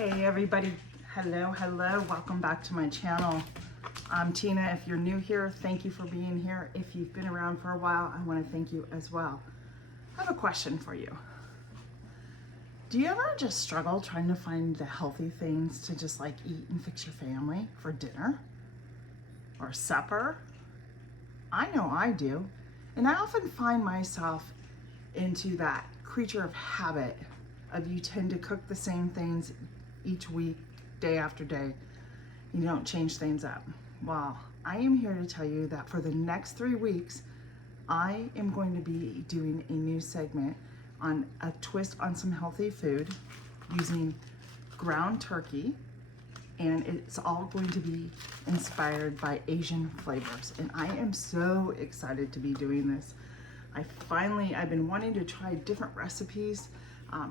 Hey everybody, hello, welcome back to my channel. I'm Tina. If you're new here, thank you for being here. If you've been around for a while, I want to thank you as well. I have a question for you. Do you ever just struggle trying to find the healthy things to just like eat and fix your family for dinner or supper? I know I do. And I often find myself into that creature of habit of you tend to cook the same things each week, day after day. You don't change things up. Well, I am here to tell you that for the next 3 weeks, I am going to be doing a new segment on a twist on some healthy food using ground turkey, and it's all going to be inspired by Asian flavors. And I am so excited to be doing this. I've been wanting to try different recipes,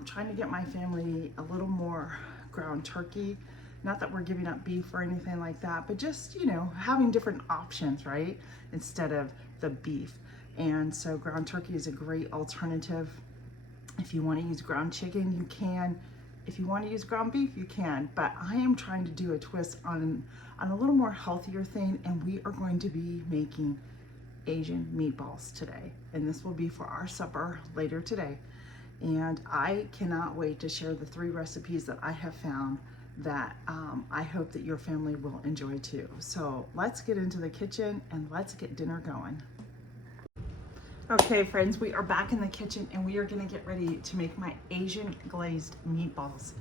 trying to get my family a little more ground turkey. Not that we're giving up beef or anything like that, but just, you know, having different options, right? Instead of the beef. And so ground turkey is a great alternative. If you want to use ground chicken, you can. If you want to use ground beef, you can. But I am trying to do a twist on a little more healthier thing, and we are going to be making Asian meatballs today. And this will be for our supper later today. And I cannot wait to share the 3 recipes that I have found that I hope that your family will enjoy too. So let's get into the kitchen and let's get dinner going. Okay friends, we are back in the kitchen and we are gonna get ready to make my Asian glazed meatballs.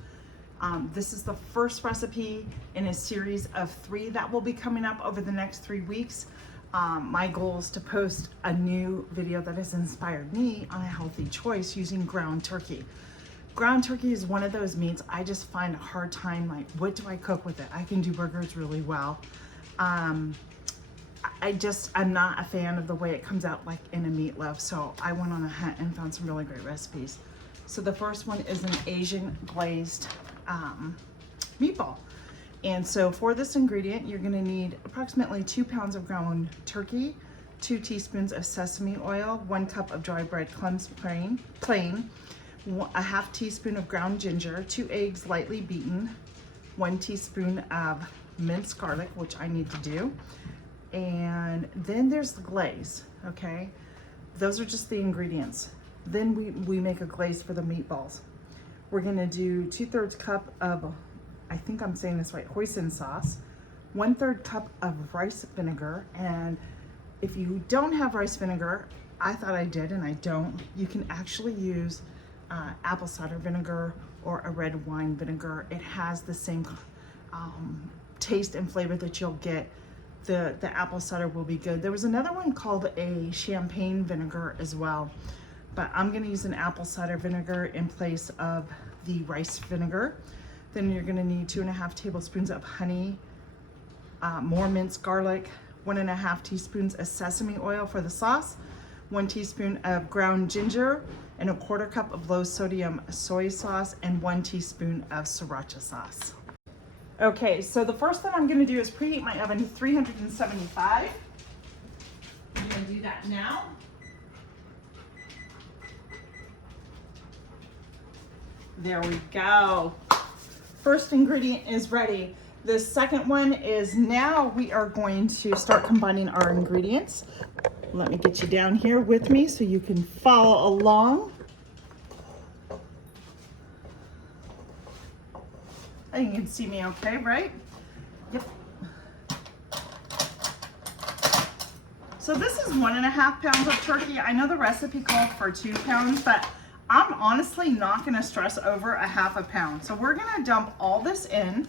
This is the first recipe in a series of 3 that will be coming up over the next 3 weeks. My goal is to post a new video that has inspired me on a healthy choice using ground turkey. Ground turkey is one of those meats I just find a hard time, like, what do I cook with it? I can do burgers really well. I'm not a fan of the way it comes out like in a meatloaf, so I went on a hunt and found some really great recipes. So the first one is an Asian glazed meatball. And so for this ingredient, you're gonna need approximately 2 pounds of ground turkey, 2 teaspoons of sesame oil, 1 cup of dry bread crumbs plain, a half teaspoon of ground ginger, 2 eggs lightly beaten, 1 teaspoon of minced garlic, which I need to do. And then there's the glaze, okay? Those are just the ingredients. Then we make a glaze for the meatballs. We're gonna do 2/3 cup of, I think I'm saying this right, hoisin sauce, 1/3 cup of rice vinegar. And if you don't have rice vinegar, I thought I did and I don't, you can actually use apple cider vinegar or a red wine vinegar. It has the same taste and flavor that you'll get. The apple cider will be good. There was another one called a champagne vinegar as well, but I'm gonna use an apple cider vinegar in place of the rice vinegar. Then you're gonna need 2.5 tablespoons of honey, more minced garlic, 1.5 teaspoons of sesame oil for the sauce, 1 teaspoon of ground ginger, and 1/4 cup of low sodium soy sauce, and 1 teaspoon of sriracha sauce. Okay, so the first thing I'm gonna do is preheat my oven to 375. I'm gonna do that now. There we go. First ingredient is ready. The second one is now we are going to start combining our ingredients. Let me get you down here with me so you can follow along. I think you can see me okay, right? Yep. So this is 1.5 pounds of turkey. I know the recipe called for 2 pounds, but I'm honestly not gonna stress over a 1/2 pound. So we're gonna dump all this in.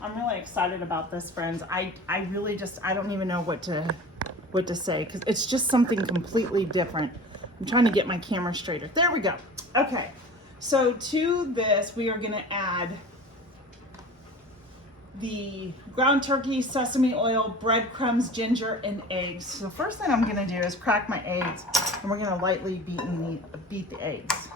I'm really excited about this, friends. I really just, I don't even know what to say, because it's just something completely different. I'm trying to get my camera straighter. There we go. Okay, so to this, we are gonna add the ground turkey, sesame oil, breadcrumbs, ginger, and eggs. So the first thing I'm gonna do is crack my eggs, and we're gonna lightly beat the eggs.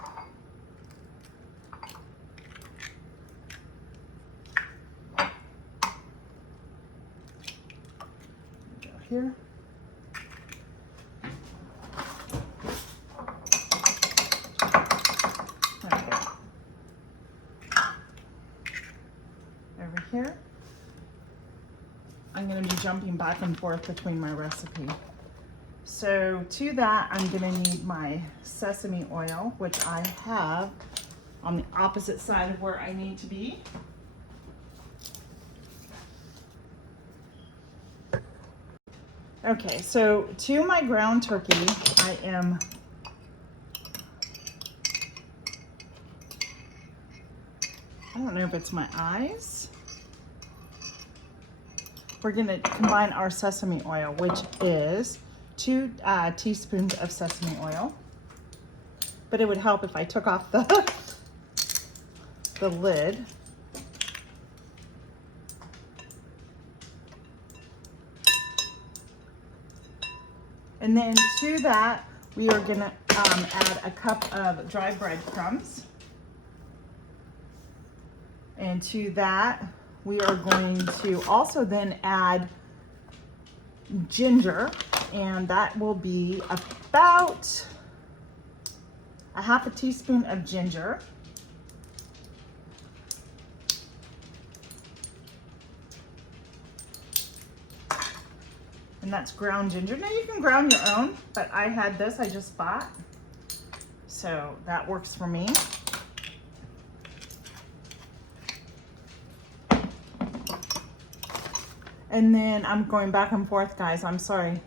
Go here. jumping back and forth between my recipe. So to that, I'm gonna need my sesame oil, which I have on the opposite side of where I need to be. Okay, so to my ground turkey, I don't know if it's my eyes. We're gonna combine our sesame oil, which is 2 teaspoons of sesame oil. But it would help if I took off the lid. And then to that, we are gonna add a cup of dry breadcrumbs. And to that, we are going to also then add ginger, and that will be about a half a teaspoon of ginger. And that's ground ginger. Now you can ground your own, but I had this, I just bought. So that works for me. And then I'm going back and forth, guys, I'm sorry.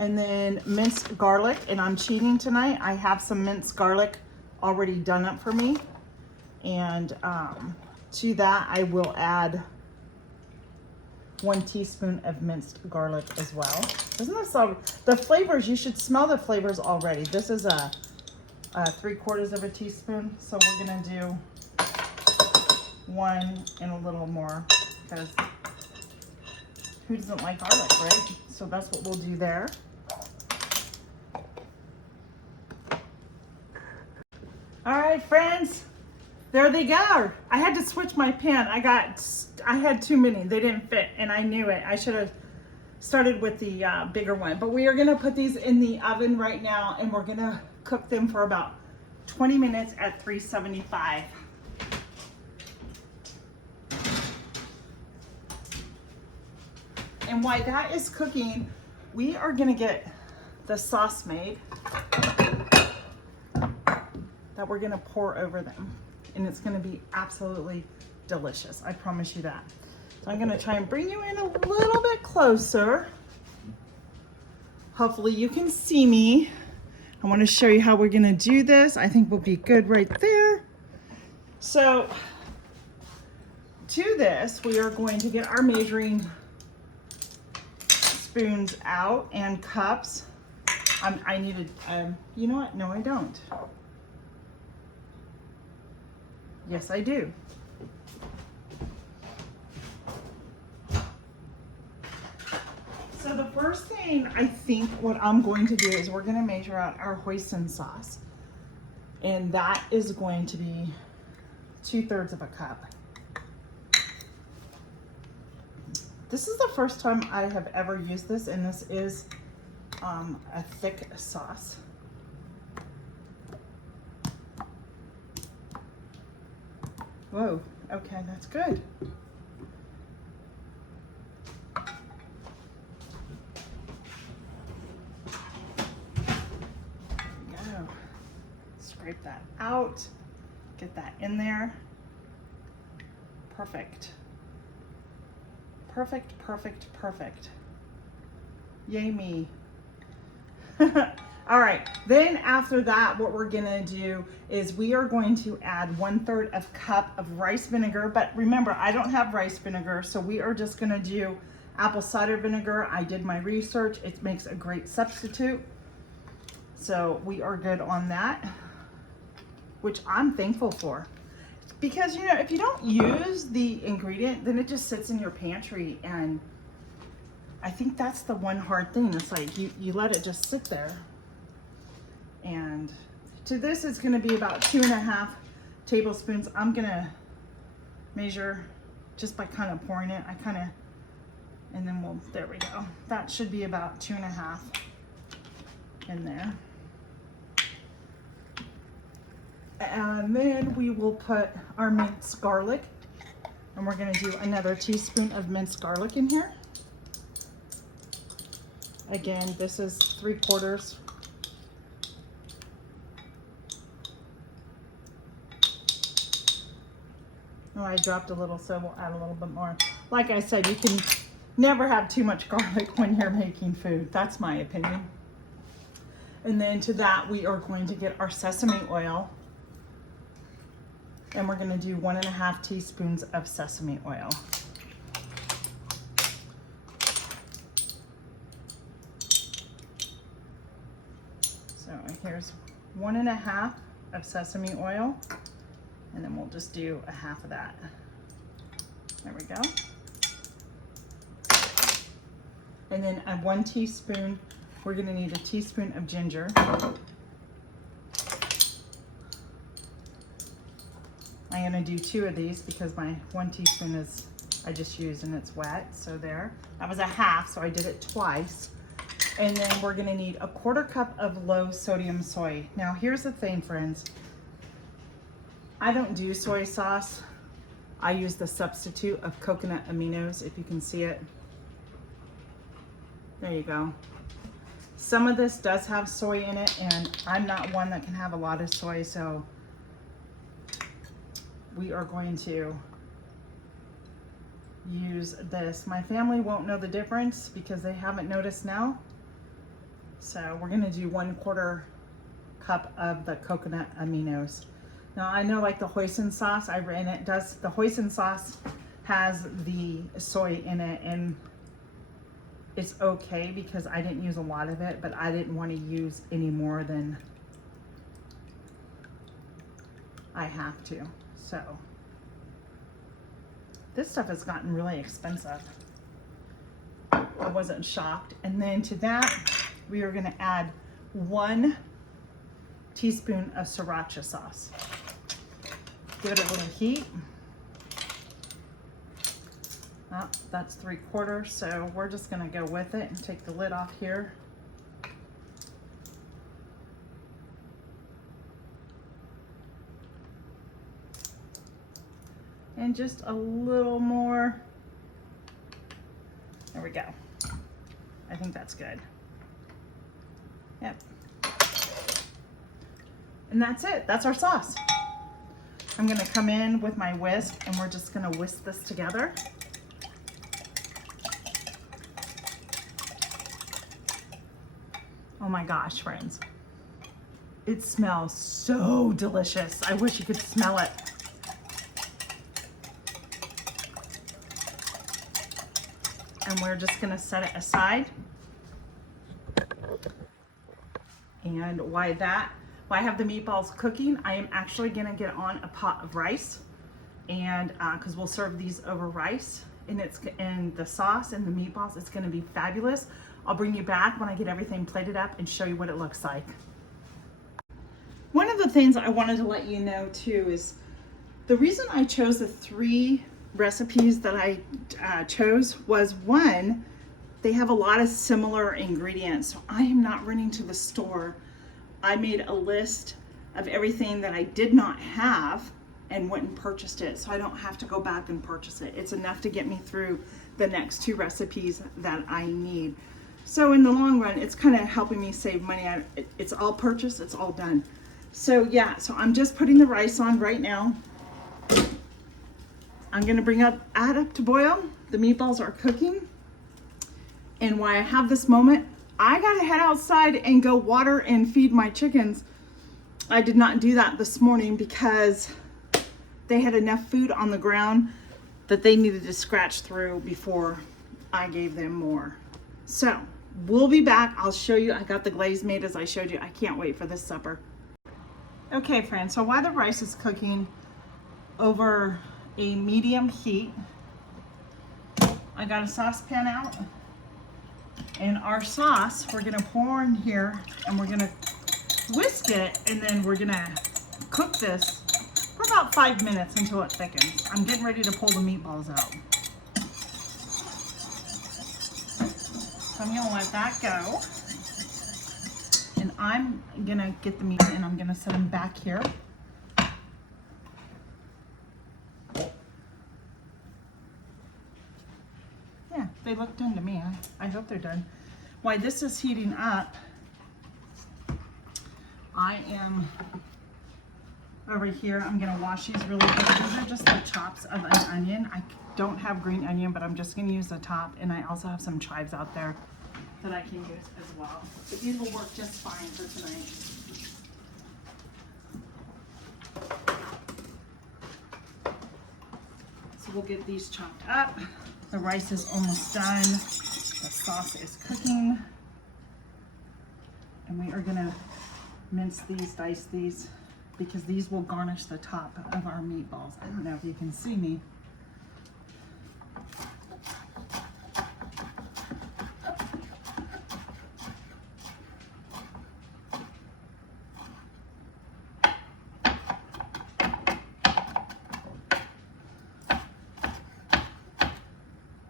And then minced garlic, and I'm cheating tonight. I have some minced garlic already done up for me. And to that, I will add 1 teaspoon of minced garlic as well. Doesn't this all, the flavors, you should smell the flavors already. This is a 3/4 of a teaspoon. So we're gonna do 1 and a little more, because who doesn't like garlic, right? So that's what we'll do there. All right, friends, there they go. I had to switch my pan. I had too many, they didn't fit, and I knew it. I should have started with the bigger one. But we are gonna put these in the oven right now, and we're gonna cook them for about 20 minutes at 375. And while that is cooking, we are gonna get the sauce made that we're gonna pour over them. And it's gonna be absolutely delicious, I promise you that. So I'm gonna try and bring you in a little bit closer. Hopefully you can see me. I wanna show you how we're gonna do this. I think we'll be good right there. So to this, we are going to get our measuring spoons out and cups. I needed, you know what? No, I don't. Yes, I do. So the first thing I think what I'm going to do is we're going to measure out our hoisin sauce. And that is going to be 2/3 of a cup. This is the first time I have ever used this, and this is a thick sauce. Whoa, okay, that's good. There we go. Scrape that out, get that in there. Perfect. Perfect, perfect, perfect. Yay me. All right, then after that, what we're gonna do is we are going to add 1/3 of cup of rice vinegar. But remember, I don't have rice vinegar, so we are just gonna do apple cider vinegar. I did my research. It makes a great substitute. So we are good on that, which I'm thankful for. Because, you know, if you don't use the ingredient, then it just sits in your pantry, and I think that's the one hard thing. It's like you let it just sit there. And to this, it's gonna be about 2.5 tablespoons. I'm gonna measure just by kind of pouring it. And then there we go. That should be about 2.5 in there. And then we will put our minced garlic, and we're gonna do another teaspoon of minced garlic in here. Again, this is 3/4. Oh, I dropped a little, so we'll add a little bit more. Like I said, you can never have too much garlic when you're making food. That's my opinion. And then to that, we are going to get our sesame oil. And we're going to do 1.5 teaspoons of sesame oil. So here's 1.5 of sesame oil. And then we'll just do 1/2 of that. There we go. And then 1 teaspoon, we're gonna need a teaspoon of ginger. I'm gonna do 2 of these because my 1 teaspoon is, I just used and it's wet, so there. That was 1/2, so I did it twice. And then we're gonna need 1/4 cup of low sodium soy. Now here's the thing, friends. I don't do soy sauce. I use the substitute of coconut aminos, if you can see it. There you go. Some of this does have soy in it, and I'm not one that can have a lot of soy, so we are going to use this. My family won't know the difference because they haven't noticed now. So we're gonna do 1/4 cup of the coconut aminos. Now I know, like the hoisin sauce, the hoisin sauce has the soy in it, and it's okay because I didn't use a lot of it, but I didn't want to use any more than I have to. So this stuff has gotten really expensive. I wasn't shocked. And then to that, we are going to add 1 teaspoon of sriracha sauce. Give it a little heat. Oh, that's 3/4, so we're just gonna go with it and take the lid off here. And just a little more. There we go. I think that's good. Yep. And that's it, that's our sauce. I'm gonna come in with my whisk and we're just gonna whisk this together. Oh my gosh, friends. It smells so delicious. I wish you could smell it. And we're just gonna set it aside. And while I have the meatballs cooking, I am actually gonna get on a pot of rice, and because we'll serve these over rice, and the sauce and the meatballs, it's gonna be fabulous. I'll bring you back when I get everything plated up and show you what it looks like. One of the things I wanted to let you know too is the reason I chose the 3 recipes that I chose was, one, they have a lot of similar ingredients. So I am not running to the store. I made a list of everything that I did not have and went and purchased it, so I don't have to go back and purchase it. It's enough to get me through the next 2 recipes that I need. So in the long run, it's kind of helping me save money. It's all purchased, it's all done. So yeah, so I'm just putting the rice on right now. I'm gonna add up to boil. The meatballs are cooking. And while I have this moment, I gotta head outside and go water and feed my chickens. I did not do that this morning because they had enough food on the ground that they needed to scratch through before I gave them more. So we'll be back. I'll show you. I got the glaze made as I showed you. I can't wait for this supper. Okay, friends, so while the rice is cooking over a medium heat, I got a saucepan out, and our sauce we're gonna pour in here, and we're gonna whisk it, and then we're gonna cook this for about 5 minutes until it thickens. I'm getting ready to pull the meatballs out. So I'm gonna let that go. And I'm gonna get the meat and I'm gonna set them back here. Yeah, they look done to me. I hope they're done. while this is heating up, I am over here. I'm gonna wash these really good. These are just the tops of an onion. I don't have green onion, but I'm just gonna use the top, and I also have some chives out there that I can use as well. But these will work just fine for tonight. So we'll get these chopped up. The rice is almost done. The sauce is cooking. And we are gonna mince these, dice these, because these will garnish the top of our meatballs. I don't know if you can see me.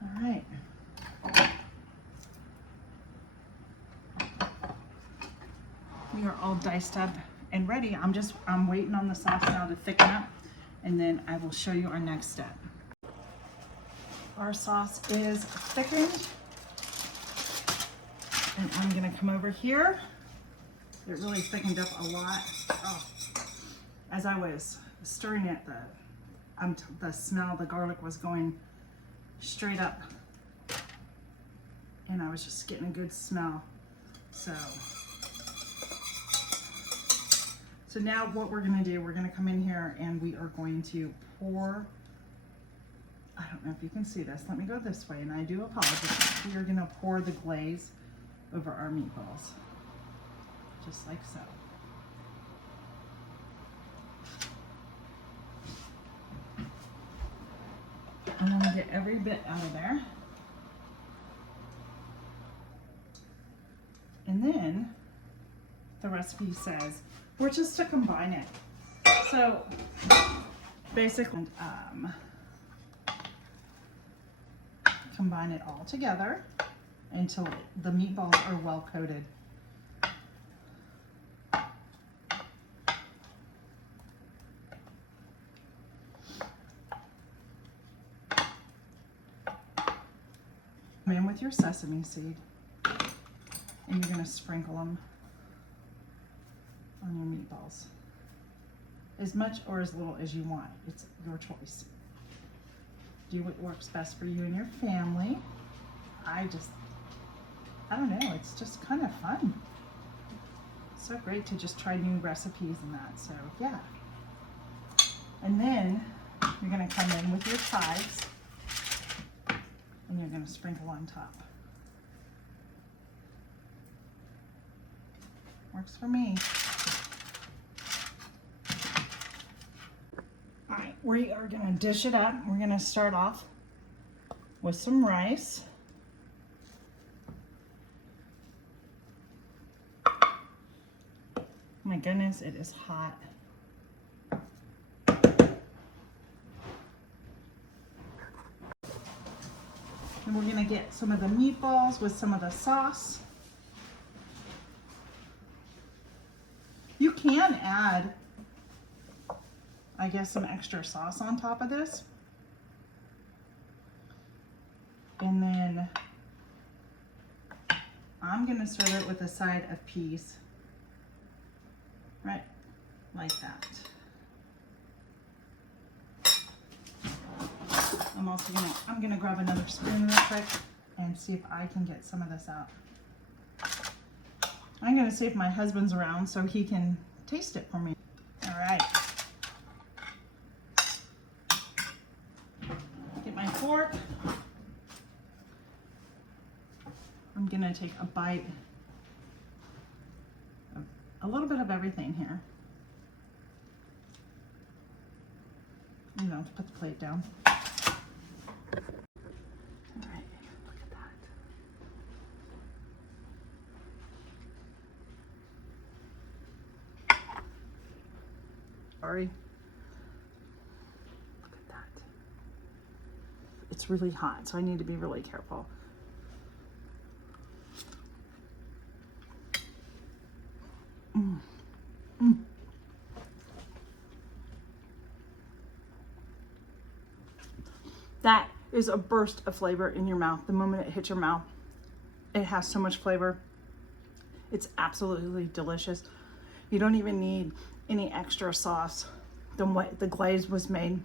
All right. We are all diced up and ready. I'm waiting on the sauce now to thicken up, and then I will show you our next step. Our sauce is thickened, and I'm gonna come over here. It really thickened up a lot. Oh, as I was stirring it, the smell, the garlic was going straight up, and I was just getting a good smell. So now what we're gonna do, we're gonna come in here and we are going to pour, I don't know if you can see this, let me go this way, and I do apologize. We are gonna pour the glaze over our meatballs, just like so. I'm gonna get every bit out of there. And then the recipe says we're just to combine it. So basically, combine it all together until the meatballs are well coated. Come in with your sesame seed, and you're gonna sprinkle them on your meatballs. As much or as little as you want. It's your choice. Do what works best for you and your family. I don't know, it's just kind of fun. So great to just try new recipes and that, so yeah. And then you're gonna come in with your chives, and you're gonna sprinkle on top. Works for me. All right, we are gonna dish it up. We're gonna start off with some rice. My goodness, it is hot. And we're gonna get some of the meatballs with some of the sauce. You can add, I guess, some extra sauce on top of this. And then I'm gonna serve it with a side of peas. Right, like that. I'm gonna grab another spoon real quick and see if I can get some of this out. I'm gonna see if my husband's around so he can taste it for me. All right. Get my fork. I'm gonna take a bite of a little bit of everything here. You know, to put the plate down. All right, look at that. Sorry. Look at that. It's really hot, so I need to be really careful. That is a burst of flavor in your mouth the moment it hits your mouth. It has so much flavor. It's absolutely delicious. You don't even need any extra sauce than what the glaze was made.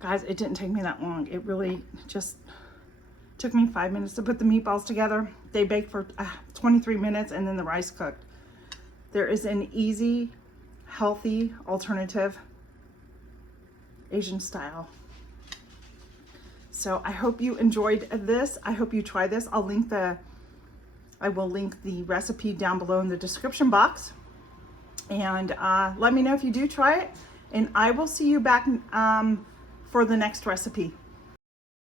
Guys, it didn't take me that long. It really just took me 5 minutes to put the meatballs together. They baked for 23 minutes and then the rice cooked. There is an easy, healthy alternative, Asian style. So I hope you enjoyed this. I hope you try this. I will link the recipe down below in the description box. And let me know if you do try it. And I will see you back for the next recipe.